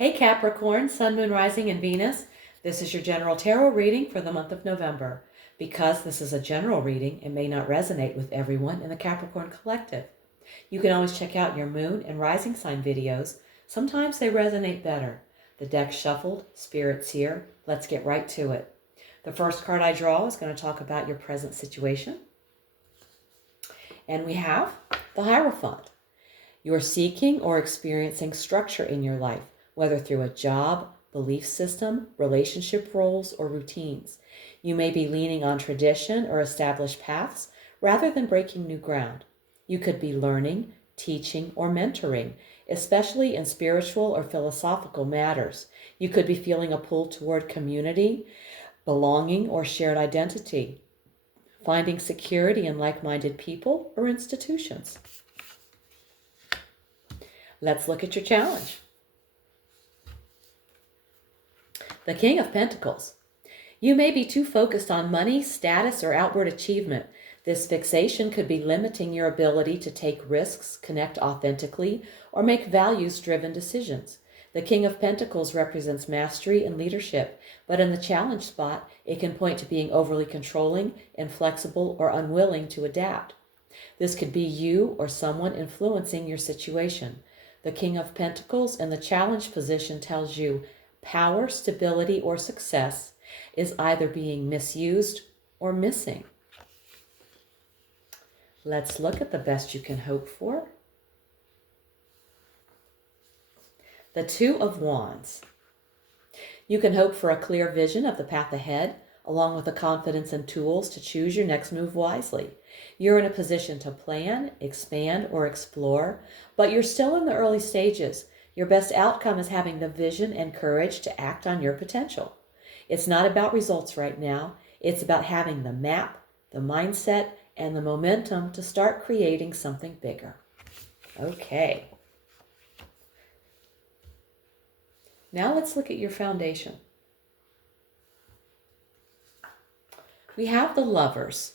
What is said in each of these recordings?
Hey Capricorn, Sun, Moon, Rising, and Venus. This is your general tarot reading for the month of November. Because this is a general reading, it may not resonate with everyone in the Capricorn collective. You can always check out your Moon and Rising sign videos. Sometimes they resonate better. The deck's shuffled, spirit's here. Let's get right to it. The first card I draw is going to talk about your present situation. And we have the Hierophant. You're seeking or experiencing structure in your life, whether through a job, belief system, relationship roles, or routines. You may be leaning on tradition or established paths rather than breaking new ground. You could be learning, teaching, or mentoring, especially in spiritual or philosophical matters. You could be feeling a pull toward community, belonging, or shared identity, finding security in like-minded people or institutions. Let's look at your challenge. The King of Pentacles. You may be too focused on money, status, or outward achievement. This fixation could be limiting your ability to take risks, connect authentically, or make values-driven decisions. The King of Pentacles represents mastery and leadership, but in the challenge spot, it can point to being overly controlling, inflexible, or unwilling to adapt. This could be you or someone influencing your situation. The King of Pentacles in the challenge position tells you power, stability, or success is either being misused or missing. Let's look at the best you can hope for. The Two of Wands. You can hope for a clear vision of the path ahead, along with the confidence and tools to choose your next move wisely. You're in a position to plan, expand, or explore, but you're still in the early stages. Your best outcome is having the vision and courage to act on your potential. It's not about results right now. It's about having the map, the mindset, and the momentum to start creating something bigger. Okay. Now let's look at your foundation. We have the Lovers.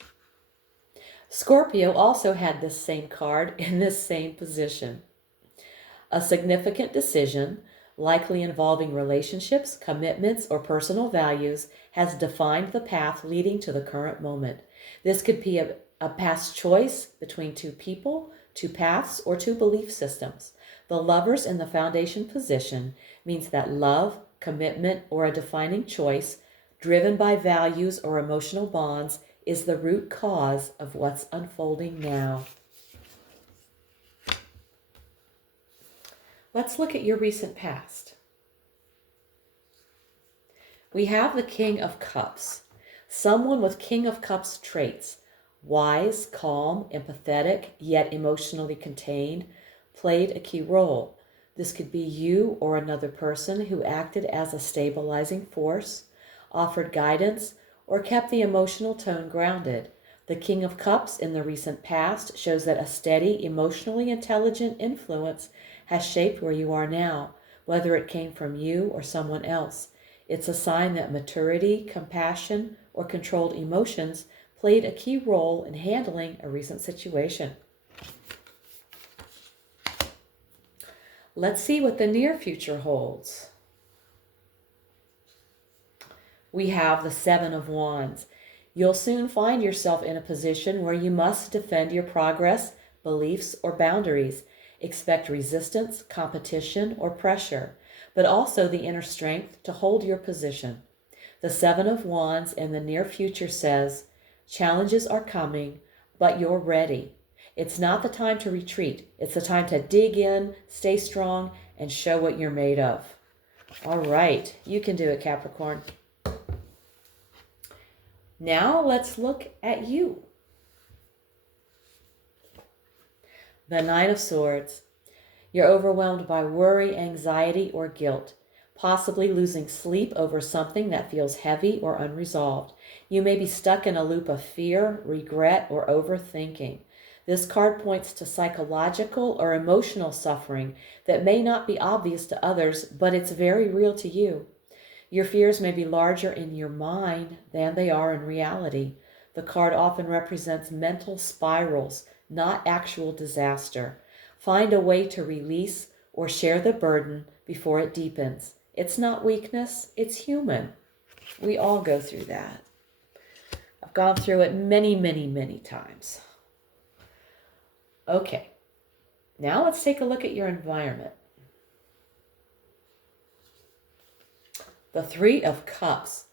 Scorpio also had this same card in this same position. A significant decision, likely involving relationships, commitments, or personal values, has defined the path leading to the current moment. This could be a past choice between two people, two paths, or two belief systems. The Lovers in the foundation position means that love, commitment, or a defining choice driven by values or emotional bonds is the root cause of what's unfolding now. Let's look at your recent past. We have the King of Cups. Someone with King of Cups traits, wise, calm, empathetic, yet emotionally contained, played a key role. This could be you or another person who acted as a stabilizing force, offered guidance, or kept the emotional tone grounded. The King of Cups in the recent past shows that a steady, emotionally intelligent influence has shaped where you are now, whether it came from you or someone else. It's a sign that maturity, compassion, or controlled emotions played a key role in handling a recent situation. Let's see what the near future holds. We have the Seven of Wands. You'll soon find yourself in a position where you must defend your progress, beliefs, or boundaries. Expect resistance, competition, or pressure, but also the inner strength to hold your position. The Seven of Wands in the near future says, challenges are coming, but you're ready. It's not the time to retreat. It's the time to dig in, stay strong, and show what you're made of. All right, you can do it, Capricorn. Now let's look at you. The Nine of Swords. You're overwhelmed by worry, anxiety, or guilt, possibly losing sleep over something that feels heavy or unresolved. You may be stuck in a loop of fear, regret, or overthinking. This card points to psychological or emotional suffering that may not be obvious to others, but it's very real to you. Your fears may be larger in your mind than they are in reality. The card often represents mental spirals, not actual disaster. Find a way to release or share the burden before it deepens. It's not weakness, it's human. We all go through that. I've gone through it many, many, many times. Okay, now let's take a look at your environment. The Three of Cups.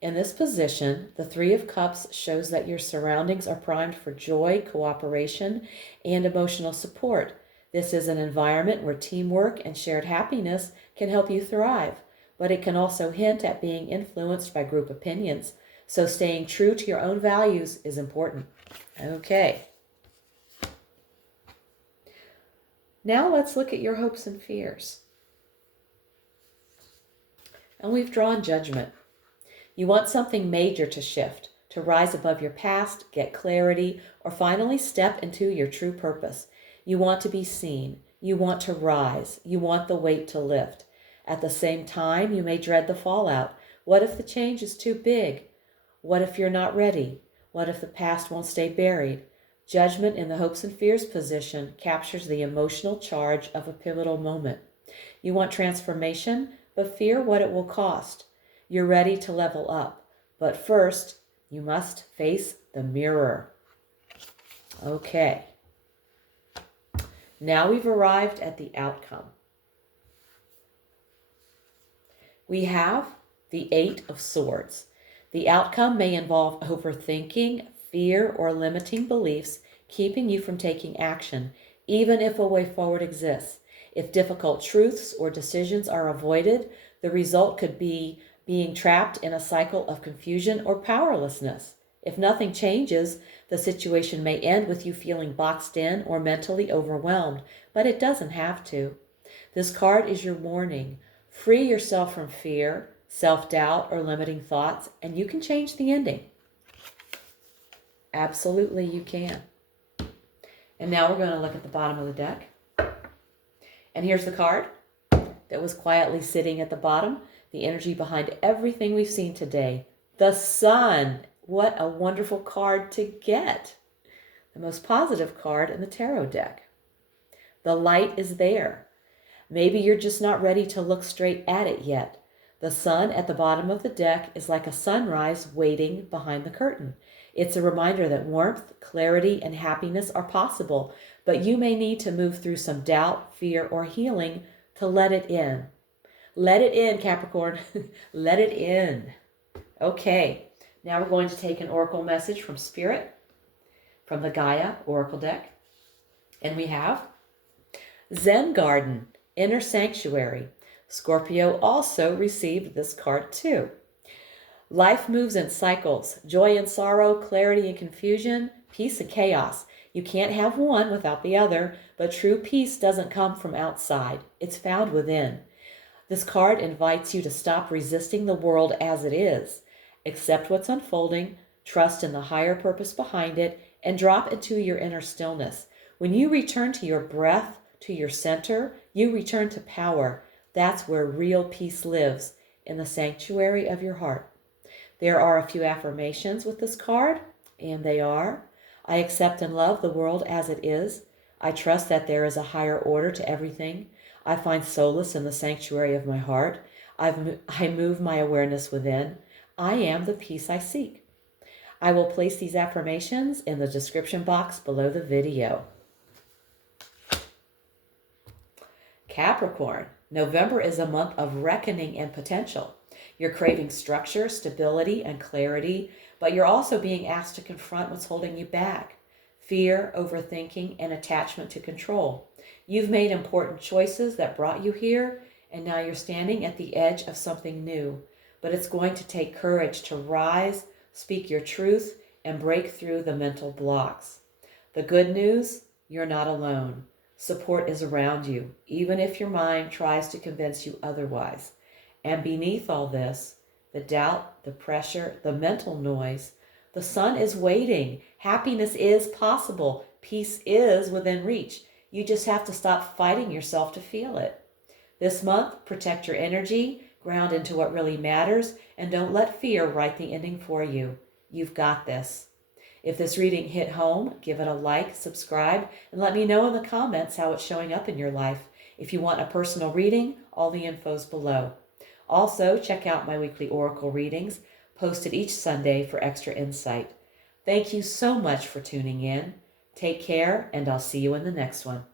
In this position, the Three of Cups shows that your surroundings are primed for joy, cooperation, and emotional support. This is an environment where teamwork and shared happiness can help you thrive, but it can also hint at being influenced by group opinions. So staying true to your own values is important. Okay. Now let's look at your hopes and fears. And we've drawn Judgment. You want something major to shift, to rise above your past, get clarity, or finally step into your true purpose. You want to be seen. You want to rise. You want the weight to lift. At the same time, you may dread the fallout. What if the change is too big? What if you're not ready? What if the past won't stay buried? Judgment in the hopes and fears position captures the emotional charge of a pivotal moment. You want transformation, but fear what it will cost. You're ready to level up, but first, you must face the mirror. Okay. Now we've arrived at the outcome. We have the Eight of Swords. The outcome may involve overthinking, fear, or limiting beliefs, keeping you from taking action, even if a way forward exists. If difficult truths or decisions are avoided, the result could be being trapped in a cycle of confusion or powerlessness. If nothing changes, the situation may end with you feeling boxed in or mentally overwhelmed, but it doesn't have to. This card is your warning. Free yourself from fear, self-doubt, or limiting thoughts, and you can change the ending. Absolutely, you can. And now we're going to look at the bottom of the deck. And here's the card that was quietly sitting at the bottom, the energy behind everything we've seen today. The Sun. What a wonderful card to get. The most positive card in the tarot deck. The light is there. Maybe you're just not ready to look straight at it yet. The Sun at the bottom of the deck is like a sunrise waiting behind the curtain. It's a reminder that warmth, clarity, and happiness are possible, but you may need to move through some doubt, fear, or healing to let it in. Let it in, Capricorn. Let it in. Okay, now we're going to take an oracle message from Spirit, from the Gaia Oracle deck. And we have Zen Garden, Inner Sanctuary. Scorpio also received this card too. Life moves in cycles, joy and sorrow, clarity and confusion, peace and chaos. You can't have one without the other, but true peace doesn't come from outside. It's found within. This card invites you to stop resisting the world as it is. Accept what's unfolding, trust in the higher purpose behind it, and drop into your inner stillness. When you return to your breath, to your center, you return to power. That's where real peace lives, in the sanctuary of your heart. There are a few affirmations with this card, and they are: I accept and love the world as it is. I trust that there is a higher order to everything. I find solace in the sanctuary of my heart. I move my awareness within. I am the peace I seek. I will place these affirmations in the description box below the video. Capricorn, November is a month of reckoning and potential. You're craving structure, stability, and clarity, but you're also being asked to confront what's holding you back: fear, overthinking, and attachment to control. You've made important choices that brought you here, and now you're standing at the edge of something new. But it's going to take courage to rise, speak your truth, and break through the mental blocks. The good news, you're not alone. Support is around you, even if your mind tries to convince you otherwise. And beneath all this, the doubt, the pressure, the mental noise, the sun is waiting. Happiness is possible. Peace is within reach. You just have to stop fighting yourself to feel it. This month, protect your energy, ground into what really matters, and don't let fear write the ending for you. You've got this. If this reading hit home, give it a like, subscribe, and let me know in the comments how it's showing up in your life. If you want a personal reading, all the info's below. Also, check out my weekly oracle readings, posted each Sunday for extra insight. Thank you so much for tuning in. Take care, and I'll see you in the next one.